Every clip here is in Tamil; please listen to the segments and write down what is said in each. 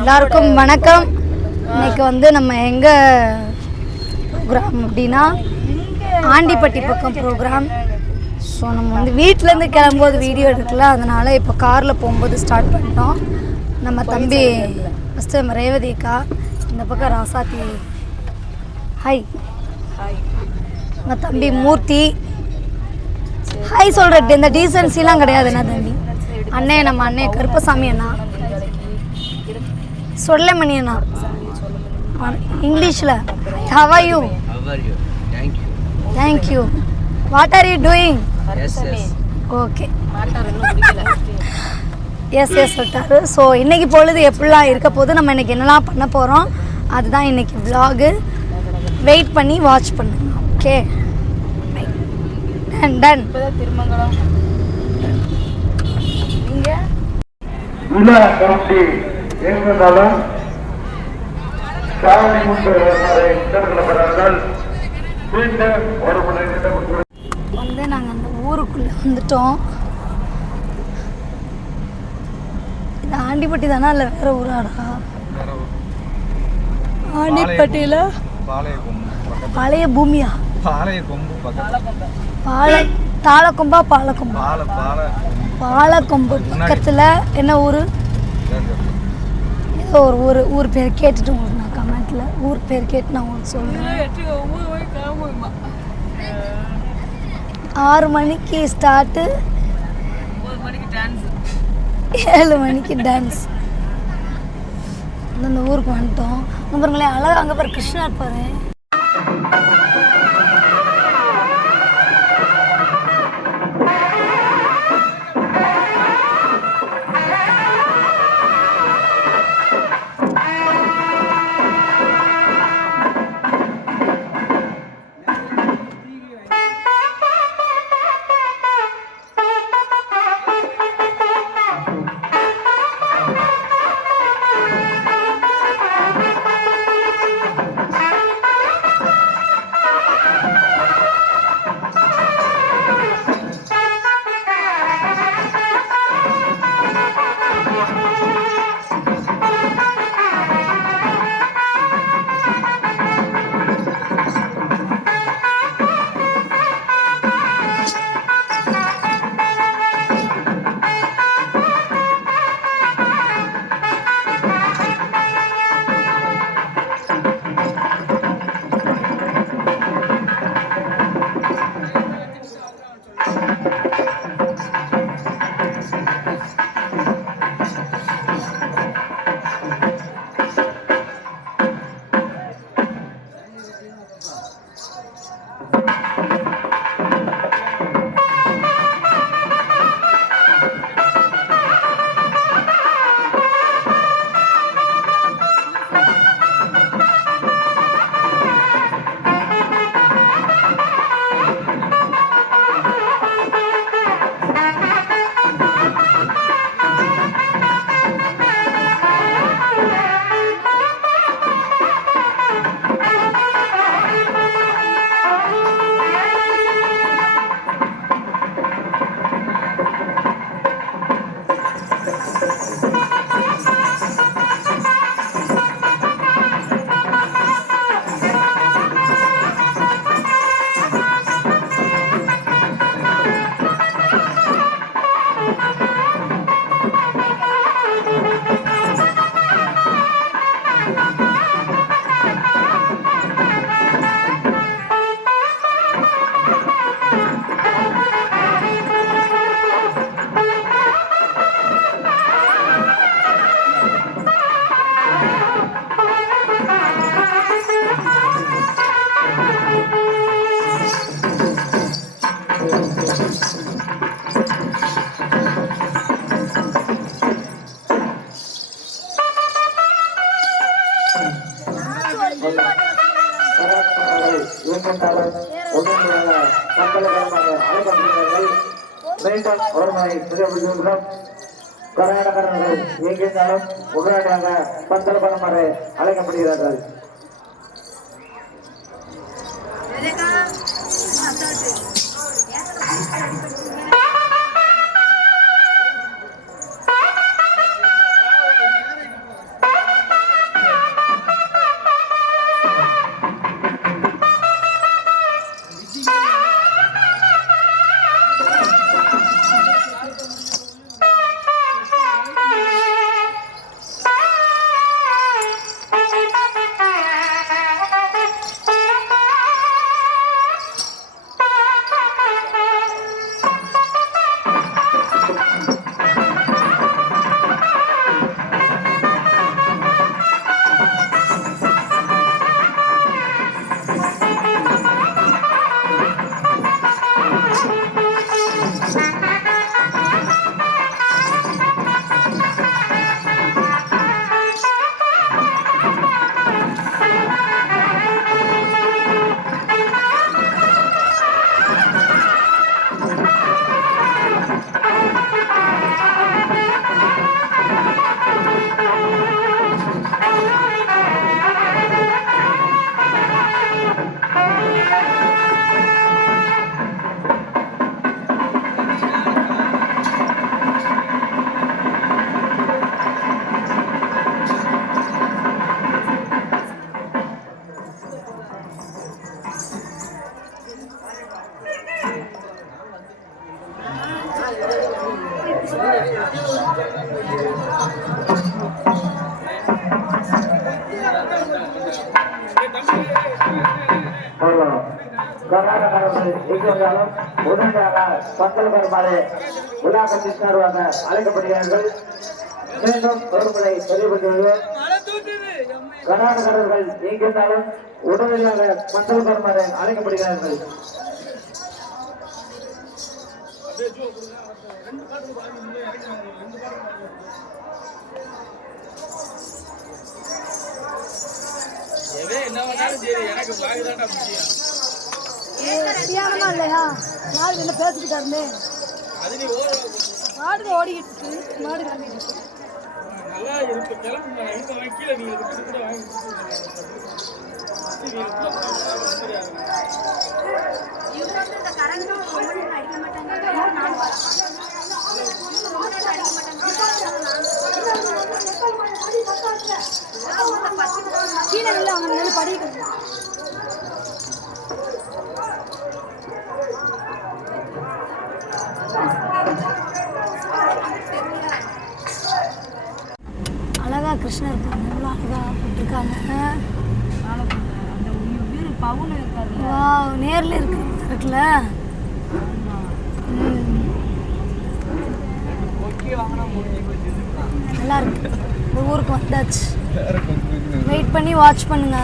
எல்லாருக்கும் வணக்கம். இன்னைக்கு வந்து நம்ம எங்கே ப்ரோக்ராம் அப்படின்னா ஆண்டிப்பட்டி பக்கம் ப்ரோக்ராம். ஸோ நம்ம வந்து வீட்டிலேருந்து கிளம்பும்போது வீடியோ எடுக்கல, அதனால் இப்போ காரில் போகும்போது ஸ்டார்ட் பண்ணிட்டோம். நம்ம தம்பி ஃபஸ்ட்டு நம்ம ரேவதிக்கா, இந்த பக்கம் ராசாத்தி, ஹாய். நம்ம தம்பி மூர்த்தி ஹாய் சொல்கிறட்டு. இந்த டீசன்சிலாம் கிடையாதுண்ணா தம்பி. அண்ணே நம்ம அண்ணே கருப்பசாமி அண்ணா, சொல்லமணி அண்ணா இங்கிலீஷில் how are you? Thank you. What are you doing? Okay, yes சொல்லிட்டாரு. ஸோ இன்றைக்கி பொழுது எப்படிலாம் இருக்க போது, நம்ம இன்றைக்கி என்னெல்லாம் பண்ண போகிறோம், அதுதான் இன்றைக்கி விலாகு. வெயிட் பண்ணி வாட்ச் பண்ணுங்க. Okay, done. திருமங்கலம் நீங்கள் வந்து நாங்கள் அந்த ஊருக்குள்ளே வந்துட்டோம். இது ஆண்டிப்பட்டி தானே, இல்லை வேறு ஊராடா? ஆண்டிப்பட்டியில் பழைய பூமியா? தாளக்கொம்பா பாலக்கொம்பா? பாலக்கொம்பு பக்கத்தில் என்ன ஊர்? ஏதோ ஒரு ஊர் பேர் கேட்டுட்டு உங்களுக்கு நான் கமெண்ட்டில் ஊர் பேர் கேட்டு நான் உங்களுக்கு சொல்கிறேன். 6 மணிக்கு ஸ்டார்ட்டு, 7 மணிக்கு டான்ஸ். அந்த ஊருக்கு வந்துட்டோம். அங்கே பாருங்களேன், அழகாக அங்கே பாரு கிருஷ்ணா இருப்பாரு. கர்நாடகர்கள் எங்கிருந்தாலும் உடனடியாக பந்தல் பணமாறு அழைக்கப்படுகிறார்கள். கர்நாடகர்கள் எங்கு வந்தாலும் உடனடியாக பந்தல் வருமாறு விழா கட்சி சார்பாக அழைக்கப்படுகிறார்கள். மீண்டும் ஒரு முறை தெளிவுபடுத்துகிறேன். கர்நாடகர்கள் எங்கிருந்தாலும் உடனடியாக பந்தல் வருமாறு அழைக்கப்படுகிறார்கள். இல்லையா மாடு என்ன பேசிக்கிட்டாருன்னு மாடு ஓடிக்கிட்டு இருக்கு. மாடு கிளம்பிட்டு நல்லா இருக்கு. கிளம்புங்க கீழே நீங்க கூட வாங்கி கீழே இல்லை அவங்க மேலே படிக்கிறது. அழகா கிருஷ்ணர் இருக்காங்க, எவ்வளோ அழகா போட்டிருக்காங்க. நேரில் இருக்குல்ல. நல்லா இருக்கு. இந்த ஊருக்கு வந்தாச்சு. வெயிட் பண்ணி வாட்ச் பண்ணுங்க.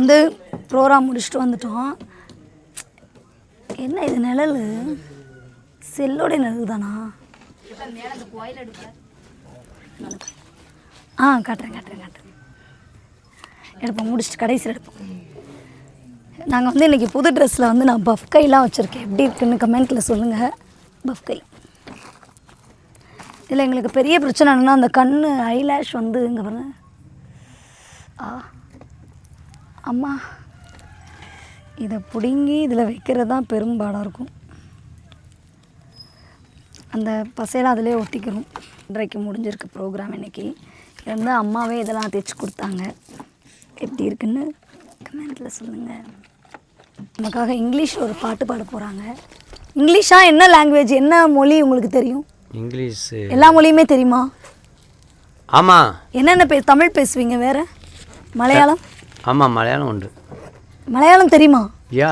வந்து ப்ரோக்ராம் முடிச்சுட்டு வந்துட்டோம். என்ன இது நிழல்? செல்லோடைய நிழல் தானா? காட்டுறேன் எடுப்போம், முடிச்சுட்டு கடைசியில் எடுப்போம். நாங்கள் வந்து இன்றைக்கி புது ட்ரெஸ்ஸில் வந்து நான் பஃப் கைலாம் வச்சுருக்கேன். எப்படி இருக்குன்னு கமெண்ட்டில் சொல்லுங்கள். பஃப் கை இதில் எங்களுக்கு பெரிய பிரச்சனை என்னென்னா அந்த கண் ஐலேஷ் வந்து இங்கே பாருங்க. அம்மா இதை பிடுங்கி இதில் வைக்கிறது தான் பெரும்பாடாக இருக்கும். அந்த பசையெல்லாம் அதிலே ஒட்டிக்கணும். 2:30க்கு முடிஞ்சிருக்கு ப்ரோக்ராம் இன்றைக்கி. வந்து அம்மாவே இதெல்லாம் தைச்சி கொடுத்தாங்க. எப்படி இருக்குன்னு கமெண்ட்டில் சொல்லுங்கள். நமக்காக இங்கிலீஷில் ஒரு பாட்டு பாட போகிறாங்க. இங்கிலீஷா? என்ன லாங்குவேஜ், என்ன மொழி உங்களுக்கு தெரியும்? இங்கிலீஷ் எல்லா மொழியுமே தெரியுமா? ஆமாம். என்னென்ன தமிழ் பேசுவீங்க? வேறு மலையாளம்? ஆமாம், மலையாளம் உண்டு. மலையாளம் தெரியுமா? யா.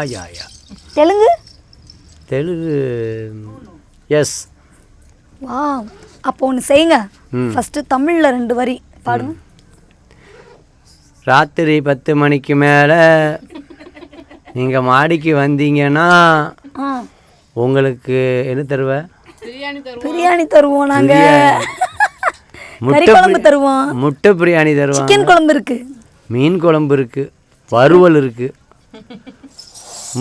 தெலுங்கு? தெலுங்கு எஸ். வா, அப்போ ஒன்று செய்யுங்க. ஃபஸ்ட்டு தமிழில் 2 வரி பாடுங்க. ராத்திரி 10 மணிக்கு மேலே நீங்கள் மாடிக்கு வந்தீங்கன்னா உங்களுக்கு என்ன தருவேன்? பிரியாணி தருவோம். நாங்கள் கறி குழம்பு தருவோம், முட்டை பிரியாணி தருவோம், சிக்கன் குழம்பு இருக்குது, மீன் குழம்பு இருக்குது, வறுவல் இருக்குது,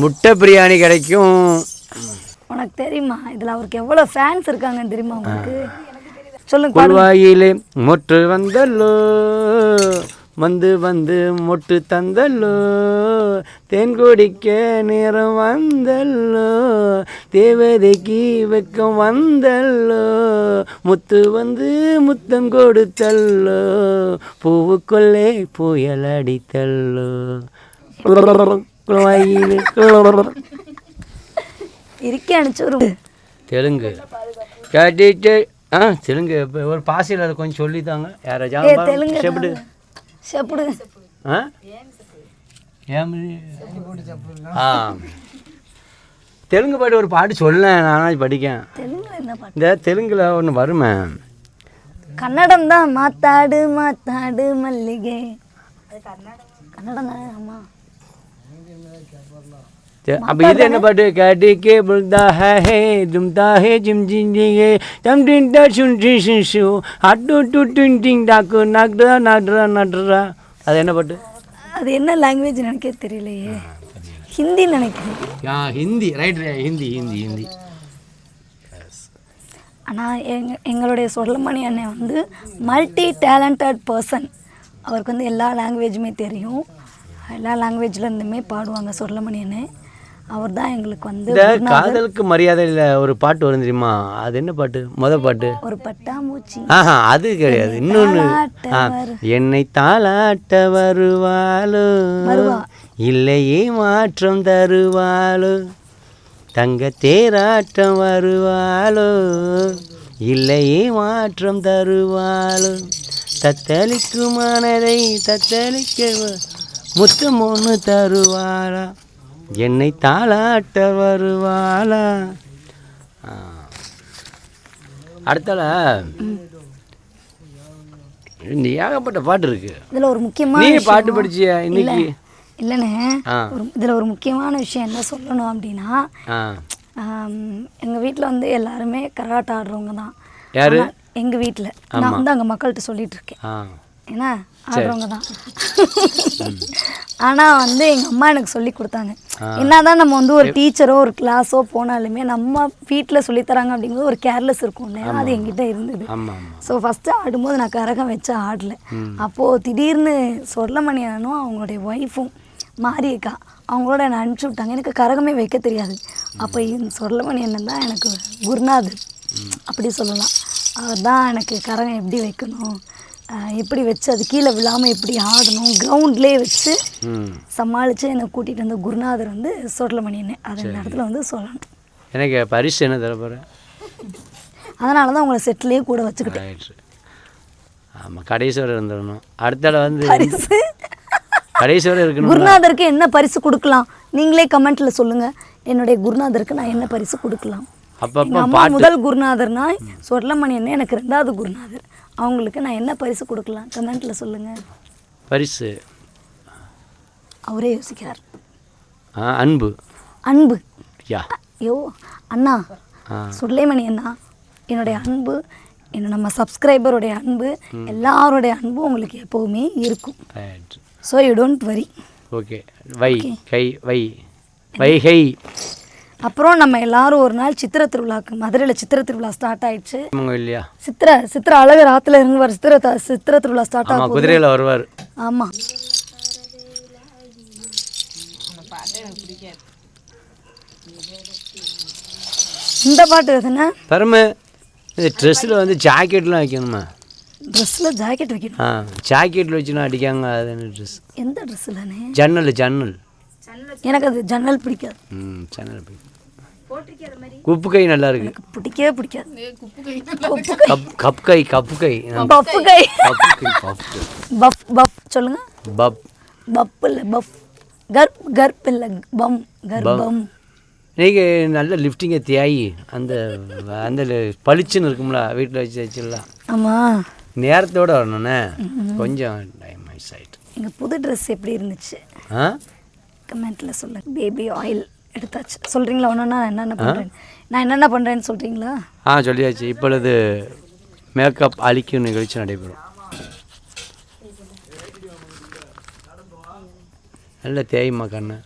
முட்டை பிரியாணி கிடைக்கும். உனக்கு தெரியுமா இதில் அவருக்கு எவ்வளோ ஃபேன்ஸ் இருக்காங்கன்னு தெரியுமா உங்களுக்கு? சொல்லுங்க. கொள்வாயிலே மொட்டு வந்தல்லோ, வந்து மொட்டு தந்தல்லோ, தேன் குடிக்க நேரம் வந்தல்லோ, தேவதைக்கு வெக்கம் வந்தல்லோ, முத்து வந்து முத்தம் கொடுத்தல்லோ, பூவுக்குள்ளே புயல் அடித்தல்லோ. இருக்கே அனுப்பிச்சு ஒரு தெலுங்கு கேட்டுட்டு தெலுங்கு ஒரு பாசியில் அதை கொஞ்சம் சொல்லித்தாங்க. யாராச்சும் தெலுங்கு செப்புடு செப்புடு தெலுங்கு பாட்டு ஒரு பாட்டு சொல்ல நான் படிக்கேன். தெலுங்குல என்ன பாட்டு? இந்த தெலுங்குல ஒன்று வருமே. கன்னடம் தான். மாத்தாடு மாத்தாடு மல்லிகை. கன்னடம் தானே? ஆமாம். அப்போ இது என்ன பாட்டு? கேட்டிக்கே புல்தா ஹே தும்தா ஹே ஜிம் ஜிஞ்சிங்கே தம் டின் டா சுன் டின் ஷின் ஷூ அட்டு டு டின் டிங் டாக்கு நக்டா நட்ரா நட்ரா. அது என்ன பாட்டு? அது என்ன லாங்குவேஜ் எனக்கே தெரியலையே. ஹிந்தி நினைக்கிறேன். ஹிந்தி. ரைட். ஹிந்தி. ஆனால் எங்களுடைய சொல்லமணி அண்ணன் வந்து மல்டி டேலண்டட் பர்சன். அவருக்கு வந்து எல்லா லாங்குவேஜுமே தெரியும். எல்லா லாங்குவேஜ்லேருந்துமே பாடுவாங்க சொல்லமணி அண்ணன். அவர் தான் எங்களுக்கு வந்து காதலுக்கு மரியாதையில் ஒரு பாட்டு வரும் தெரியுமா? அது என்ன பாட்டு? பாட்டு ஒரு பட்டாம்பூச்சி. அது கிடையாது. இன்னொன்று, என்னை தாளாட்ட வருவாளோ இல்லையே மாற்றம் தருவாளோ, தங்க தேராட்டம் வருவாளோ இல்லையே மாற்றம் தருவாளோ, தத்தளிக்கு மனதை தத்தளிக்க முத்தம் ஒன்று தருவாளா, என்னை தாளாட்ட வருவாளா. அடுத்தால இந்த ஏகப்பட்ட பாட்டு இருக்கு. இதில் ஒரு முக்கியமான நீ பாட்டு படிச்சியா இன்னைக்கு? இல்லைண்ணே, இதில் ஒரு முக்கியமான விஷயம் என்ன சொல்லணும் அப்படின்னா, எங்கள் வீட்டில் வந்து எல்லாருமே கராட்டை ஆடுறவங்க தான். யாரு? எங்கள் வீட்டில். நான் வந்து அங்கே மக்கள்கிட்ட சொல்லிட்டு இருக்கேன். ஏன்னா ஆடுறவங்க தான். ஆனால் வந்து எங்கள் அம்மா எனக்கு சொல்லி கொடுத்தாங்க. என்னதான் நம்ம வந்து ஒரு டீச்சரோ ஒரு கிளாஸோ போனாலுமே நம்ம வீட்டில் சொல்லித்தராங்க அப்படிங்கிறது ஒரு கேர்லெஸ் இருக்கும் இல்லையா? அது என்கிட்ட இருந்தது. ஸோ ஃபஸ்ட்டு ஆடும்போது நான் கரகம் வச்சு ஆடல. அப்போது திடீர்னு சொல்லமணி அண்ணனும் அவங்களுடைய ஒய்ஃபும் மாரியக்கா அவங்களோட என்னை அனுப்பிச்சி விட்டாங்க. எனக்கு கரகமே வைக்க தெரியாது. அப்போ சொல்லமணி அண்ணன் தான் எனக்கு குருநாதர் அப்படி சொல்லலாம். அவர் தான் எனக்கு கரகம் எப்படி வைக்கணும், எப்படி வச்சு அது கீழே விழாமல் எப்படி ஆடணும், கிரவுண்ட்லேயே வச்சு சமாளித்து என்னை கூட்டிகிட்டு வந்த குருநாதர் வந்து சொல்லமணி அண்ணன். அது இந்த இடத்துல வந்து சொல்லணும். எனக்கு பரிசு என்ன தர போகிறேன்? அதனால தான் உங்களை செட்டிலே கூட வச்சுக்கிட்டேன். ஆமாம், கடைசிவரை இருந்துடணும். அடுத்தால வந்து பரிசு கடைசிவரை இருக்கணும். குருநாதருக்கு என்ன பரிசு கொடுக்கலாம் நீங்களே கமெண்ட்டில் சொல்லுங்கள். என்னுடைய குருநாதருக்கு நான் என்ன பரிசு கொடுக்கலாம்? அப்போ முதல் குருநாதர்னா சொல்லமணி அண்ணன், எனக்கு 2வது குருநாதர். அவங்களுக்கு நான் என்ன பரிசு கொடுக்கலாம் கமெண்ட்டில் சொல்லுங்கள். பரிசு அவரே யோசிக்கிறார். அன்பு அன்பு யா ஐயோ அண்ணா சுல்லைமணி அண்ணா, என்னுடைய அன்பு, நம்ம சப்ஸ்கிரைபருடைய அன்பு, எல்லாருடைய அன்பு உங்களுக்கு எப்போவுமே இருக்கும். So you don't worry. Okay. Vaigai. அப்புறம் நம்ம எல்லாரும் ஒரு நாள் சித்திரை திருவிழாக்கு, மதுரையில் சித்திரை திருவிழா ஸ்டார்ட் ஆயிடுச்சு இல்லையா? சித்திரை அழகர் ஆற்றுல இறங்குவார். சித்திரை திருவிழா ஸ்டார்ட் ஆகும், குதிரையில் வருவார். ஆமாம். இந்த பாட்டு எதுனா பரம இந்த ட்ரெஸ்ஸில் வந்து ஜாக்கெட்லாம் வைக்கணுமா? ட்ரெஸ்ஸில் ஜாக்கெட் வைக்கணும். ஜாக்கெட்டில் வச்சுனா அடிக்காங்க. அது என்ன ட்ரெஸ்? எந்த ட்ரெஸ்ஸில்ண்ணே? ஜன்னல். எனக்கு அது ஜன்னல் பிடிக்காது. ஜன்னல் பிடிக்கும். குப்பு கை நல்லா இருக்கு. எனக்கு பிடிக்கவே பிடிக்காது. கப் கை. பஃப் கை. பஃப் சொல்லுங்க. பப் இல்லை, பஃப். கர்ப் இல்லை, பம். கர்ப்பம். நீங்கள் நல்ல லிஃப்டிங்கை தேயி அந்த அந்த பளிச்சுன்னு இருக்கும்ல, வீட்டில் வச்சிடலாம். ஆமாம், நேரத்தோடு வரணுண்ணே. கொஞ்சம் டைம் மிஸ் ஆகிட்டு. எங்கள் புது ட்ரெஸ் எப்படி இருந்துச்சு கமெண்ட்டில் சொல்லுங்கள். பேபி ஆயில் எடுத்தாச்சு. சொல்கிறீங்களா ஒன்றுனா நான் என்னென்ன பண்ணுறேன்னு சொல்கிறீங்களா? சொல்லியாச்சு. இப்பொழுது மேக்கப் அழிக்கும் நிகழ்ச்சி நடைபெறும். நல்ல தேய்மா கண்ணு,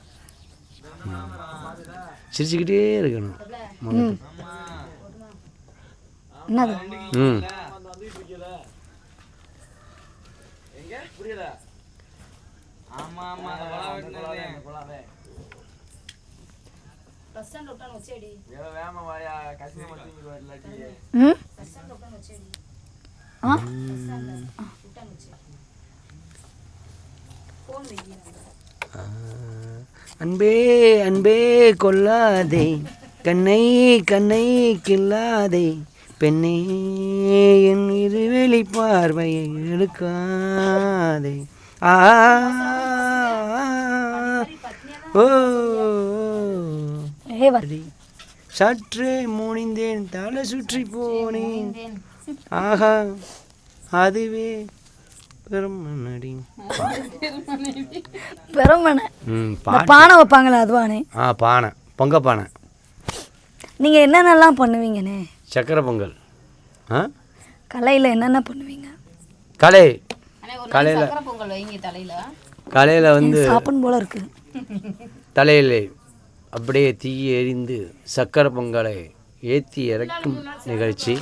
சிரிச்சுக்கிட்டே இருக்கணும். என்னது? அன்பே அன்பே கொல்லாதே, கண்ணை கண்ணை கில்லாதே, பெண்ணே என் இருவெளி பார்வையை எடுக்காதே. ஓ சற்றே முனிந்தேன், தலை சுற்றி போனேன், ஆஹா அதுவே பெருமனடி. பெருமனை பானை வைப்பாங்களே அதுவானே? பானை, பொங்க பானை. நீங்கள் என்னென்னலாம் பண்ணுவீங்கண்ணே? சக்கரை பொங்கல். கலையில் என்னென்ன பண்ணுவீங்க? கலையில் வந்து சாப்பிடும் போல இருக்கு. தலையில் அப்படியே தீ எரிந்து சக்கரை பொங்கலை ஏற்றி இறக்கும் நிகழ்ச்சி,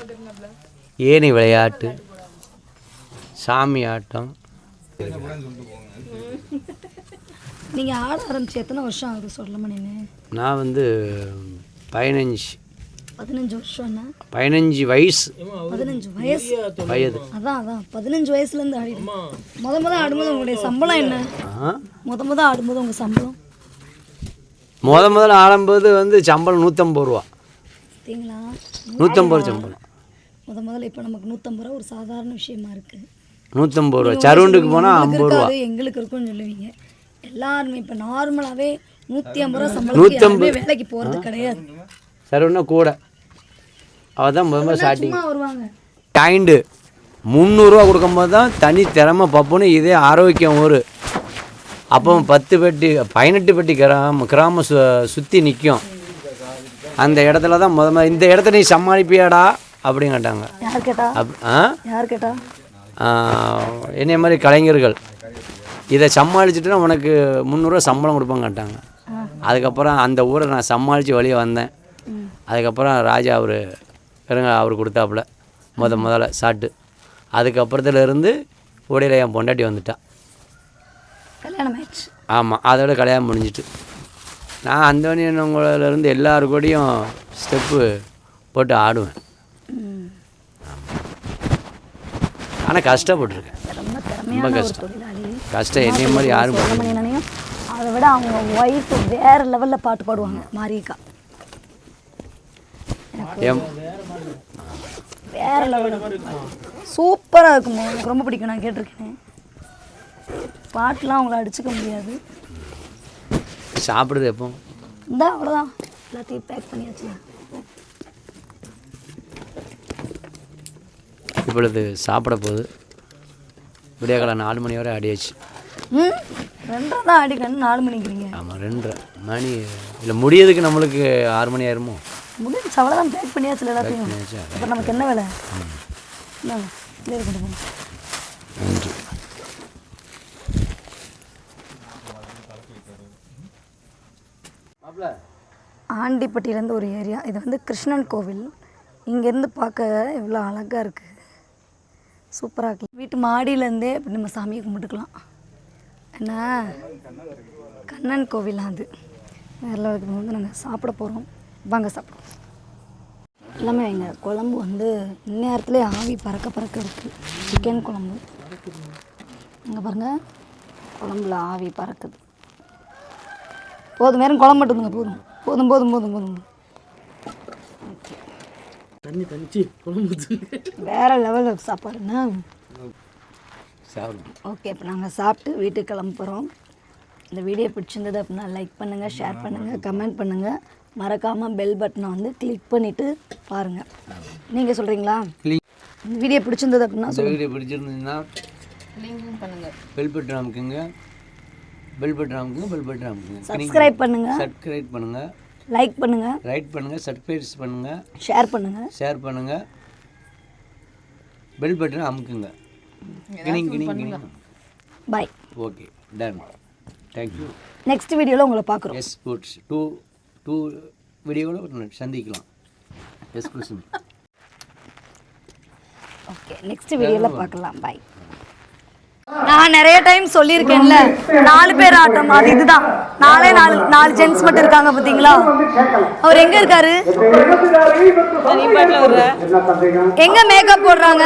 ஏணி விளையாட்டு, சாமி ஆட்டம். நீங்கள் ஆட ஆரம்பிச்சு எத்தனை வருஷம் ஆகுது சொல்லமா? நான் வந்து 15 வருஷம்னா 15 வயசு. 15 வயது. அதான் 15 வயசுலேருந்து ஆடிடு. முத ஆடும்போது உங்களுடைய சம்பளம் என்ன? முத ஆடும்போது உங்கள் சம்பளம்? முதல்ல ஆடும்போது வந்து சம்பளம் 150 ரூபா. பார்த்தீங்களா? 150 சம்பளம். முதல்ல இப்போ நமக்கு 150 ரூபா ஒரு சாதாரண விஷயமா இருக்குது. 150 ரூபா. சரவுண்டுக்கு போனால் 50 ரூபா. எங்களுக்கு இருக்குன்னு சொல்லுவீங்க. எல்லாருமே இப்போ நார்மலாகவே 150 ரூபா சம்பளத்துக்கு வேலைக்கு போகிறது கிடையாது. சரவுண்டா கூட அவள் தான் முதல்ல ஸ்டார்டிங் வருவாங்க. டைண்டு 300 ரூபா கொடுக்கும்போது தான் தனி திறமை பப்புன்னு. இதே ஆரோக்கியம் ஊர். அப்போ 10 பெட்டி 18 பெட்டி கிராமம் சுற்றி நிற்கும். அந்த இடத்துல தான் இந்த இடத்த நீ சமாளிப்பியாடா அப்படின்னு கேட்டாங்க. யார் கேட்டா? என்னைய மாதிரி கலைஞர்கள். இதை சமாளிச்சுட்டுனா உனக்கு 300 ரூபா சம்பளம் கொடுப்பாங்க கேட்டாங்க. அதுக்கப்புறம் அந்த ஊரை நான் சமாளித்து வெளியே வந்தேன். அதுக்கப்புறம் ராஜா அவர் கொடுத்தாப்புல முதல்ல சாட்டு. அதுக்கப்புறத்துலேருந்து ஓடையில் என் பொண்டாட்டி வந்துட்டா. கல்யாணம் ஆயிடுச்சு. ஆமாம், அதோட கல்யாணம் முடிஞ்சிட்டு நான் அந்தோனியனவங்களிலேருந்து எல்லாரு கூடயும் ஸ்டெப்பு போட்டு ஆடுவேன். ஆனால் கஷ்டப்பட்டுருக்கேன். ரொம்ப கஷ்டம். என்னைய மாதிரி யாரும் அதை விட அவங்க ஒய்ஃப் வேறு லெவலில் பாட்டு பாடுவாங்க. மாரியக்கா வேறு லெவலில் சூப்பராக இருக்குமா. எனக்கு ரொம்ப பிடிக்கும். நான் கேட்டிருக்கேன். பாட்டுலாம் அவங்கள அடிச்சுக்க முடியாது. சாப்பிடுறது எப்போ? இந்த அவ்வளோதான், எல்லாத்தையும் பேக் பண்ணியாச்சு. இப்பொழுது சாப்பிட போகுது. விடியகாலம் 4 மணி வரை ஆடியாச்சு. 2:30 தான் ஆடிக்கணும், 4 மணிக்கிறீங்க. ஆமாம் 2:30 மணி இல்லை, முடியறதுக்கு நம்மளுக்கு 6 மணி ஆயிருமோ? முடிஞ்சு அவ்வளோதான், பேக் பண்ணியாச்சு எல்லாத்தையும். அப்புறம் நமக்கு என்ன வேலை? இல்லை இருக்கட்டும். நன்றி. ஆண்டிப்பட்டியிலேருந்து ஒரு ஏரியா, இது வந்து கிருஷ்ணன் கோவில். இங்கேருந்து பார்க்க இவ்வளோ அழகாக இருக்குது, சூப்பராக இருக்குது. வீட்டு மாடியிலேருந்தே இப்படி நம்ம சாமியை கும்பிட்டுக்கலாம். என்ன கண்ணன் கோவில் அது வேறு லெவலுக்கு. வந்து நாங்கள் சாப்பிட போகிறோம், வாங்க சாப்பிடுவோம். எல்லாமே எங்கள் குழம்பு வந்து இந்நேரத்துலேயே ஆவி பறக்க இருக்குது. சிக்கன் குழம்பு இங்கே பாருங்கள், குழம்புல ஆவி பறக்குது. போதும், வேறு குழம்பு மட்டும் போதும் போதும் போதும் போதும் போதும். தண்ணி தண்ணி குழம்பு வேறு லெவலில் சாப்பாடுண்ணா. சாப்பிடும். ஓகே, இப்போ நாங்கள் சாப்பிட்டு வீட்டுக்கு கிளம்ப போகிறோம். இந்த வீடியோ பிடிச்சிருந்தது அப்படின்னா லைக் பண்ணுங்கள், ஷேர் பண்ணுங்கள், கமெண்ட் பண்ணுங்கள். மறக்காமல் பெல் பட்டனை வந்து கிளிக் பண்ணிவிட்டு பாருங்கள். நீங்கள் சொல்கிறீங்களா? இந்த வீடியோ பிடிச்சிருந்தது அப்படின்னா இந்த வீடியோ பிடிச்சிருந்ததுன்னா பெல் பட்டன் அமுக்குங்க, பெல் பட்டன் அமுக்குங்க, பெல் பட்டன் அமுக்குங்க. சப்ஸ்கிரைப் பண்ணுங்கள், சப்ஸ்கிரைப் பண்ணுங்கள், லைக் பண்ணுங்கள், ரைட் பண்ணுங்கள், சப்ஸ்கிரைப் பண்ணுங்கள், ஷேர் பண்ணுங்கள், ஷேர் பண்ணுங்கள், பெல் பட்டன் அமுக்குங்க. Bye. Okay, done. Thank you. Next வீடியோவில் உங்களை பார்க்குறோம். எஸ் குட்ஸ் டூ வீடியோவில் சந்திக்கலாம். S goods. ஓகே, நெக்ஸ்ட் வீடியோவில் பார்க்கலாம். பாய். நான் நிறைய டைம் சொல்லியிருக்கேன்ல, 4 பேர் ஆட்டம், அது இதுதான். 4 ஜென்ட்ஸ் மட்டும் இருக்காங்க பார்த்தீங்களா? அவர் எங்கே இருக்காரு? எங்கே மேக்கப் போடுறாங்க?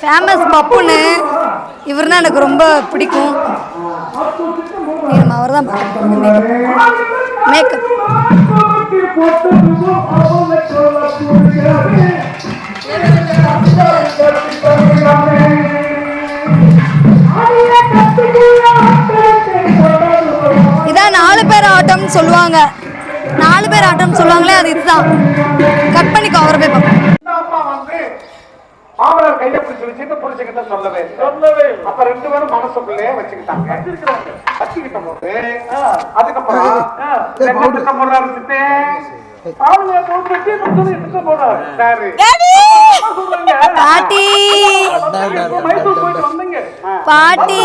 ஃபேமஸ் பப்புன்னு இவர்னா எனக்கு ரொம்ப பிடிக்கும். அவர் தான் மேக்கப். இதான் 4 பேர் ஆட்டம்னு சொல்லுவாங்க. 4 பேர் ஆட்டம் சொல்லுவாங்களே, அது இதுதான். கட் பண்ணிக்கோ, அவரை போய் பார்ப்போம். மாமனார் கையை பிடிச்சி வச்சுட்டு புடிச்சுக்கிட்ட சொல்லவே அப்ப 2 பேரும் மனசுக்குள்ளே வச்சுக்கிட்டாங்க. வச்சுக்கிட்ட போது அதுக்கப்புறம் என்ன திட்டம் போடுறாரு? சித்தே பாட்டி பாட்டி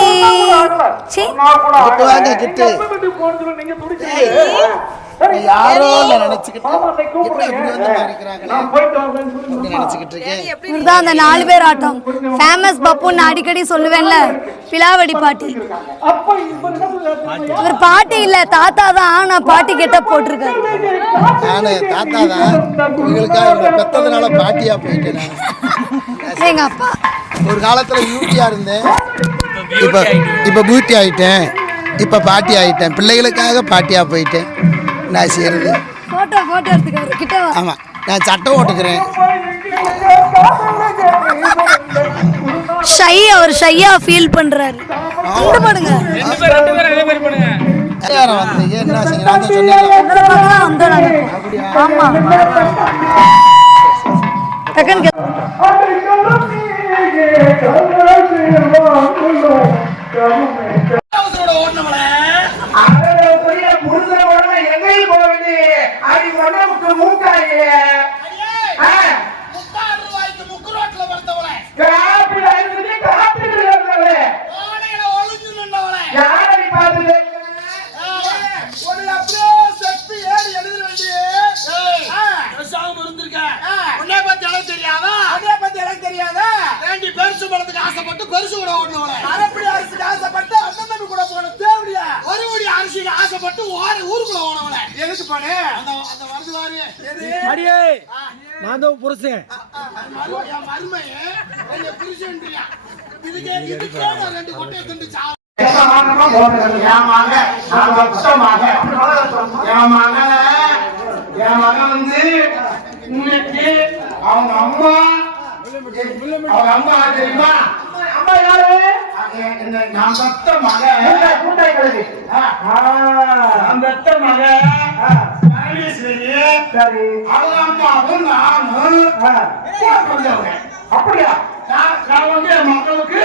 அந்த 4 பேர் ஆட்டம் ஃபேமஸ் பப்புன்னு அடிக்கடி சொல்லுவேன்ல, பிலாவடி பாட்டி. இவர் பாட்டி இல்ல, தாத்தா தான். நான் பாட்டி கெட்டப் போட்டிருக்காரு. தாத்தா தான், பெத்ததுனால பாட்டியா போயிட்டேன். எங்க அப்பா ஒரு காலத்துல யூட்டியா இருந்தேன், இப்ப பியூட்டி ஆயிட்டேன், இப்ப பாட்டி ஆயிட்டேன். பிள்ளைகளுக்காக பாட்டியா போயிட்டேன். நான் செய்யறது போட்டோ எடுத்துக்காரு கிட்ட. ஆமா, நான் சட்டம் ஓட்டுக்கிறேன். ஷை, அவர் ஷையா ஃபீல் பண்றாரு. பண்ணுங்க, ரெண்டு பேரும் அதே மாதிரி பண்ணுங்க. வந்து என்ன செய்யலாம் சொன்னேன். ஆமா, டக்குன்னு ஆசைப்பட்டு பெருசு கூட ஓடுனவளே, அரப்படி அரிசிக்கு ஆசைப்பட்டு அண்ணன் கூட போன தேவடியா, ஒரு கோடி அரிசிக்கு ஆசைப்பட்டு ஊருக்குள்ள ஓடுனவளே. எதுக்கு பண்ணு அந்த வருது வாரு அடியே, நான் தான் புருஷன். மருமையே என்ன புருஷன்றியா? இதுக்கே நான் 2 கொட்டையை திண்டு சாவு. என் மகன் வந்து இன்னைக்கு அவங்க அம்மா தெரியுமா? அம்மா யாரு? நான் பெத்த மகன், நான் பெத்த மகன் அவங்க அம்மாவும் நானும் அப்படியா? நான் வந்து என் மக்களுக்கு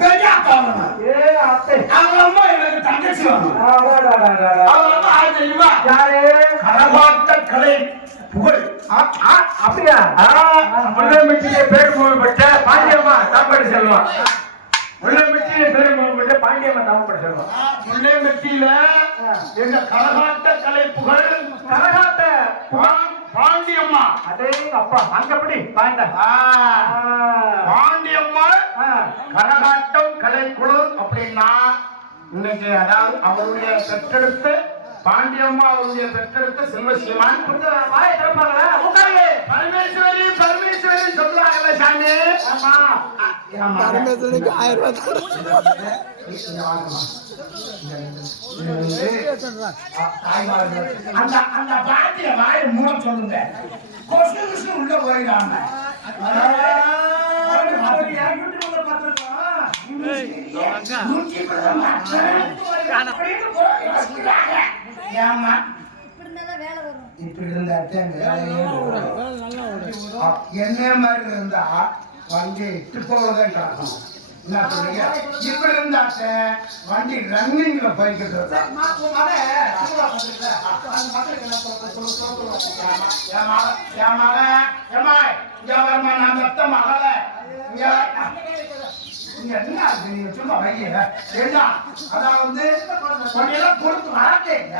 பெரிய அப்பா வேணும். ஏ அப்பே அவங்க அம்மா எனக்கு தங்கச்சி வேணும். ஆடாடாடாடா. அவங்க அம்மா யாரு தெரியுமா? யாரு? கரகாட்ட கலை புகழ். அப்படியா? முள்ளம்பட்டியிலே பேர் புகழ்பெற்ற பாண்டியம்மா தாம்படி செல்வம். முள்ளம்பட்டியிலே பேர் புகழ்பெற்ற பாண்டியம்மா தாம்படி செல்வம். முள்ளம்பட்டியில எங்க கரகாட்ட கலை புகழ் கரகாட்ட பாண்டியம்மா. அதே அப்பா அங்கப்படி பாண்ட பாண்டியம்மா கரகாட்டம் கலைக்குழு அப்படின்னா இன்னைக்கு அதாவது அவருடைய பெற்றெடுத்து பாண்டியம்மா அவருடைய பெற்றெடுத்த செல்வசீமான் வாய திறப்பாங்க உட்காருங்க. பரமேஸ்வரி பரமேஸ்வரி சொல்றாங்கல்ல சாமி. ஆமா பரமேஸ்வரிக்கு 1000 ரூபாய் அந்த அந்த பாட்டிய வாயை மூட சொல்லுங்க. கொசு கொசு உள்ள போயிடாம இப்படி இருந்தா என்ன மாதிரி இருந்தா வண்டி இட்டு போவதான் கிடக்கும். என்ன சொல்றீங்க? இப்படி இருந்தாட்ட வண்டி ரன்னிங்ல போய்கிட்டு இருக்கா. அதாவது வண்டியெல்லாம் பொறுத்து வரட்டேங்க.